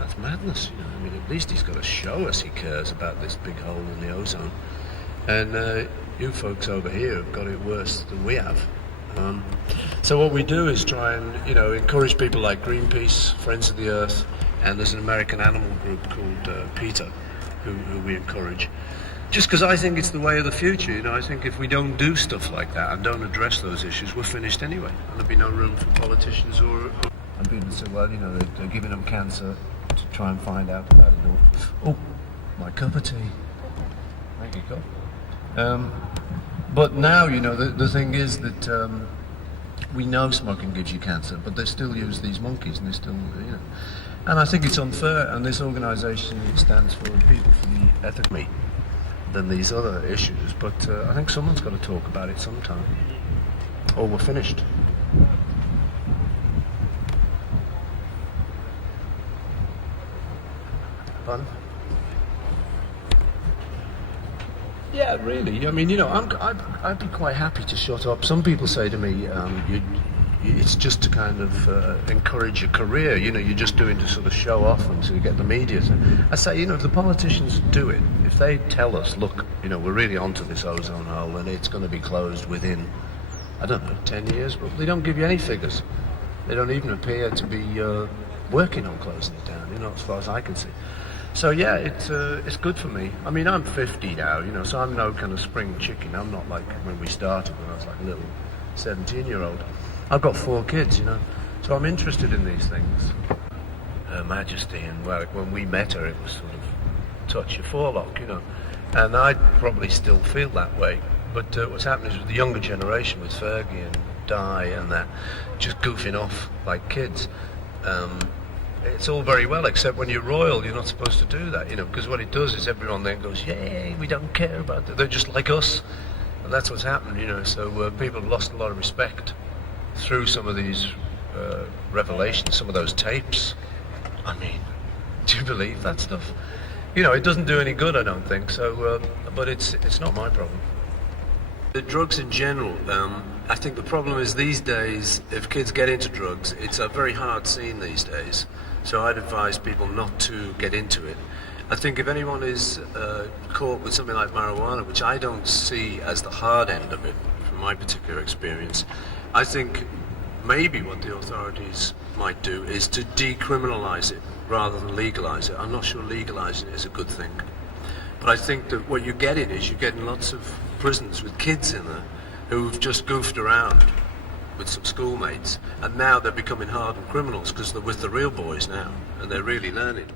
That's madness, you know. I mean, at least he's got to show us he cares about this big hole in the ozone. And you folks over here have got it worse than we have. So what we do is try and, you know, encourage people like Greenpeace, Friends of the Earth, and there's an American animal group called PETA, who we encourage. Just because I think it's the way of the future, you know. I think if we don't do stuff like that and don't address those issues, we're finished anyway. And there'll be no room for politicians who and people say, well, you know, they're giving them cancer to try and find out about it all. Oh, my cup of tea. Thank you, Cup. But now, you know, the thing is that we know smoking gives you cancer, but they still use these monkeys, and they still, you know. And I think it's unfair, and this organisation stands for people for the ethical than these other issues, but I think someone's got to talk about it sometime, or we're finished. Fun? Yeah, really. I mean, you know, I'd be quite happy to shut up. Some people say to me, it's just to kind of encourage a career, you know, you're just doing to sort of show off and to get the media. I say, you know, if the politicians do it, if they tell us, look, you know, we're really onto this ozone hole and it's going to be closed within, I don't know, 10 years, but they don't give you any figures. They don't even appear to be working on closing it down, you know, as far as I can see. So yeah, it's good for me. I mean, I'm 50 now, you know, so I'm no kind of spring chicken. I'm not like when we started, when I was like a little 17-year-old. I've got 4 kids, you know, so I'm interested in these things. Her Majesty, and well, when we met her, it was sort of touch your forelock, you know, and I'd probably still feel that way. But what's happening is with the younger generation, with Fergie and Di and that, just goofing off like kids. It's all very well, except when you're royal, you're not supposed to do that, you know, because what it does is everyone then goes, yay, we don't care about that. They're just like us, and that's what's happened, you know. So people have lost a lot of respect through some of these revelations, some of those tapes. I mean, do you believe that stuff? You know, it doesn't do any good, I don't think. So, but it's not my problem. The drugs in general, I think the problem is these days, if kids get into drugs, it's a very hard scene these days. So I'd advise people not to get into it. I think if anyone is caught with something like marijuana, which I don't see as the hard end of it, from my particular experience, I think maybe what the authorities might do is to decriminalise it rather than legalise it. I'm not sure legalising it is a good thing. But I think that what you're getting is you're getting lots of prisons with kids in there who've just goofed around with some schoolmates, and now they're becoming hardened criminals because they're with the real boys now, and they're really learning.